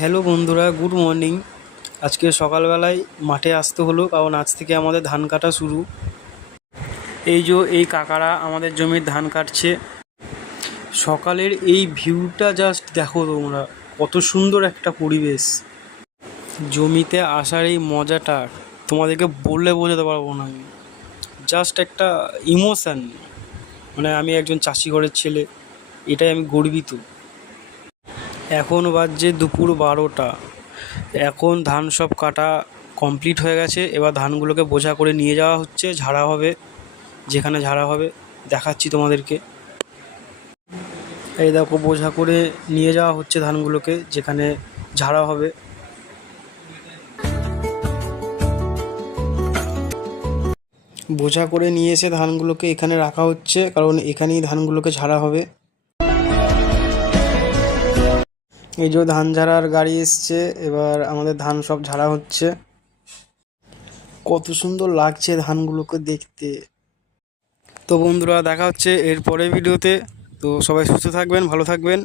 Hello বন্ধুরা, good morning. আজকে সকালবেলায় মাঠে আসতে হলো, কারণ আজ থেকে আমাদের ধান কাটা শুরু। এই কাকারা আমাদের জমির ধান কাটছে। সকালের এই ভিউটা জাস্ট দেখো তোমরা, কত সুন্দর একটা পরিবেশ। জমিতে আসার এই মজাটা তোমাদেরকে বললে বোঝাতে পারবো না আমি। জাস্ট একটা ইমোশান। মানে আমি একজন চাষি ঘরের ছেলে, এটাই আমি গর্বিত। এখন বাজছে দুপুর 12টা। এখন ধান সব কাটা কমপ্লিট হয়ে গেছে। এবার ধানগুলোকে বোঝা করে নিয়ে যাওয়া হচ্ছে, ঝাড়া হবে। যেখানে ঝাড়া হবে দেখাচ্ছি তোমাদেরকে। এই দেখো, বোঝা করে নিয়ে যাওয়া হচ্ছে ধানগুলোকে যেখানে ঝাড়া হবে। বোঝা করে নিয়ে এসে ধানগুলোকে এখানে রাখা হচ্ছে, কারণ এখানেই ধানগুলোকে ঝাড়া হবে। এই যে ধান ঝাড়ার গাড়ি এসছে, এবার আমাদের ধান সব ঝাড়া হচ্ছে। কত সুন্দর লাগছে ধানগুলোকে দেখতে। তো বন্ধুরা, দেখা হচ্ছে এর পরের ভিডিওতে। তো সবাই সুস্থ থাকবেন, ভালো থাকবেন।